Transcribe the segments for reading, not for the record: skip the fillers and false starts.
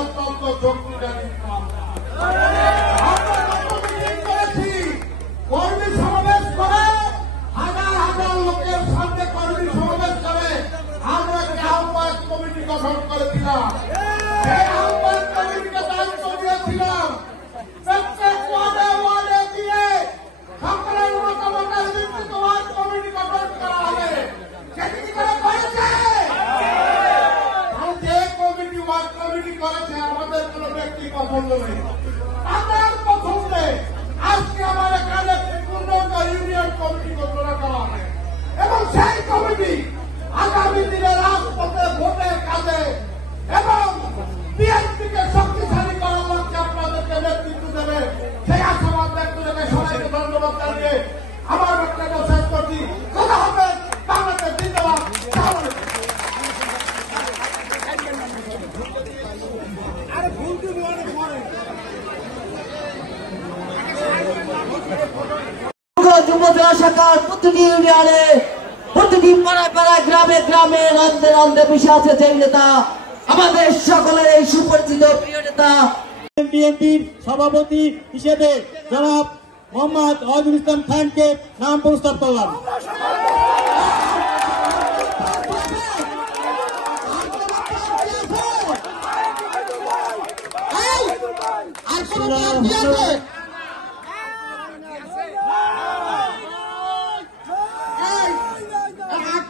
অত্যন্ত শক্তিশালী কর্মী সমাবেশ করে হাজার হাজার লোকের সামনে কর্মী সমাবেশ করে আমরা একটি আহ্বায়ক কমিটি গঠন করেছিলাম। সেই আহ্বায়ক কমিটিকে দায়িত্ব দিয়েছিলাম প্রত্যেক ওয়ার্ডে ওয়ার্ডে দিয়ে সকলের মতামতের ভিত্তিতে ওয়ার্ড কমিটি গঠন করা হবে। সেটি কি তারা করেছে? যে কমিটি ওয়ার্ড কমিটি করেছে আমাদের কোন ব্যক্তি পছন্দ নেই, তাদের পছন্দে আজকে আমার এখানে পূর্ণতা ইউনিয়ন কমিটি ঘোষণা করা হবে এবং সেই কমিটি আগামী দিনে রাজপথে ভোটের কাজে এবং বিএনপিকে শক্তিশালী করার লক্ষ্যে আপনাদেরকে নেতৃত্ব দেবে। সেই আশাবাদ ব্যক্ত রেখে সবাইকে ধন্যবাদ জানিয়ে আমার বক্তব্য শেষ করছি। কথা হবে বাংলাদেশ জিন্দাবাদ। যুব জেলা শাখার প্রতিটি ইউনিয়নে প্রতিটি পাড়ায় পাড়ায় গ্রামে গ্রামে রান্ধে রান্ধে মিশে আছে সেই নেতা, আমাদের সকলের এই সুপরিচিত প্রিয় নেতা বিএনপির সভাপতি হিসেবে জনাব মোহাম্মদ ওয়াহিদুল ইসলাম খানকে নাম প্রস্তাব করলাম।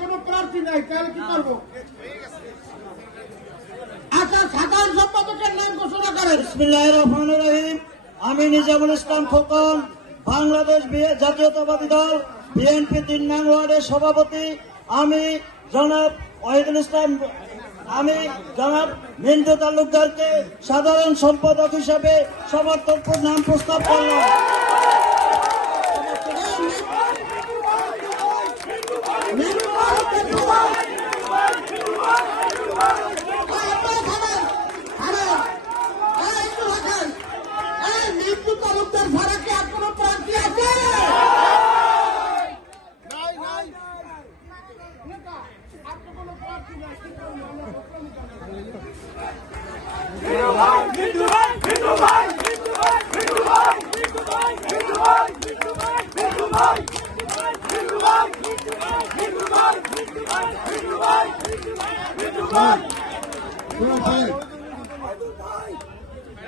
কোনো প্রার্থী নাই, তাহলে কি করবো? আচ্ছা, সাধারণ সম্পাদকের নাম ঘোষণা করেন। বিসমিল্লাহির রহমানির রহিম। আমি নিজামুল ইসলাম খোকন, বাংলাদেশ জাতীয়তাবাদী দল বিএনপি ৩ নং ওয়ার্ডের সভাপতি। আমি জনাব মিন্টু তালুকদারকে সাধারণ সম্পাদক হিসাবে সমর্থক নাম প্রস্তাব করলাম।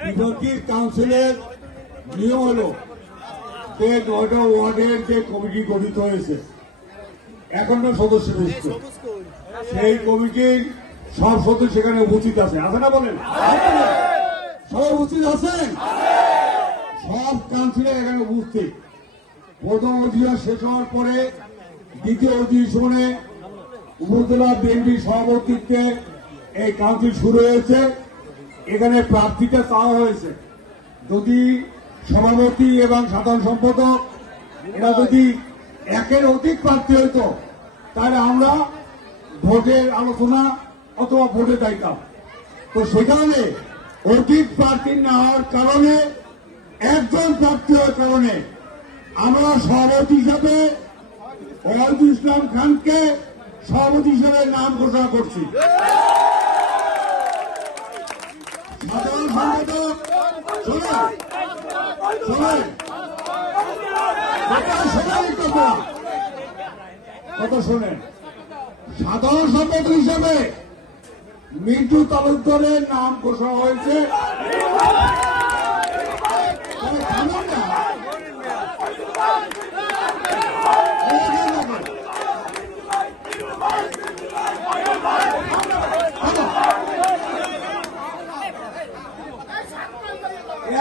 বিভাগীয় কাউন্সিলের নিয়ম হল যে ৯টা ওয়ার্ডের যে কমিটি গঠিত হয়েছে ৫১ সদস্য বিশিষ্ট, সেই কমিটির সব সদস্য সেখানে উপস্থিত আছে না বলেন? সব উপস্থিত আছেন? সব কাউন্সিলর এখানে উপস্থিত। প্রথম অধিবেশন শেষ হওয়ার পরে দ্বিতীয় অধিবেশনে উপজেলা বিএনপি সভাপতিত্বে এই কাউন্সিল শুরু হয়েছে। এখানে প্রার্থীটা চাওয়া হয়েছে, যদি সভাপতি এবং সাধারণ সম্পাদক এরা যদি একের অধিক প্রার্থী হইতো তাহলে আমরা ভোটের আলোচনা অথবা ভোটে যাইতাম। তো সেখানে অধিক প্রার্থী না হওয়ার কারণে, একজন প্রার্থী হওয়ার কারণে আমরা সভাপতি হিসাবে ওয়াহিদুল ইসলাম খানকে সভাপতি হিসাবে নাম ঘোষণা করছি। সাধারণ সম্পাদক কথা শোনেন, সাধারণ সম্পাদক হিসাবে মিন্টু তালুকদারের নাম ঘোষণা হয়েছে।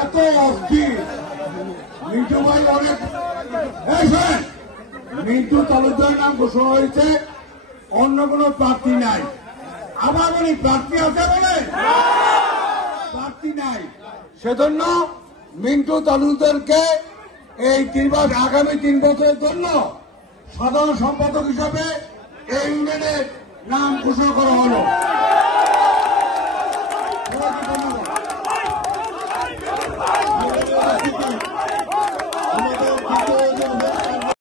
এত অস্থির মিন্টু ভাই অনেক মিন্টু তালুকদারের নাম ঘোষণা হয়েছে, অন্য কোন প্রার্থী নাই। আমার মনে প্রার্থী আছে বলে প্রার্থী নাই, সেজন্য মিন্টু তালুকদারকে এই আগামী ৩ বছরের জন্য সাধারণ সম্পাদক হিসাবে এই ইউনিয়নের নাম ঘোষণা করা হলো।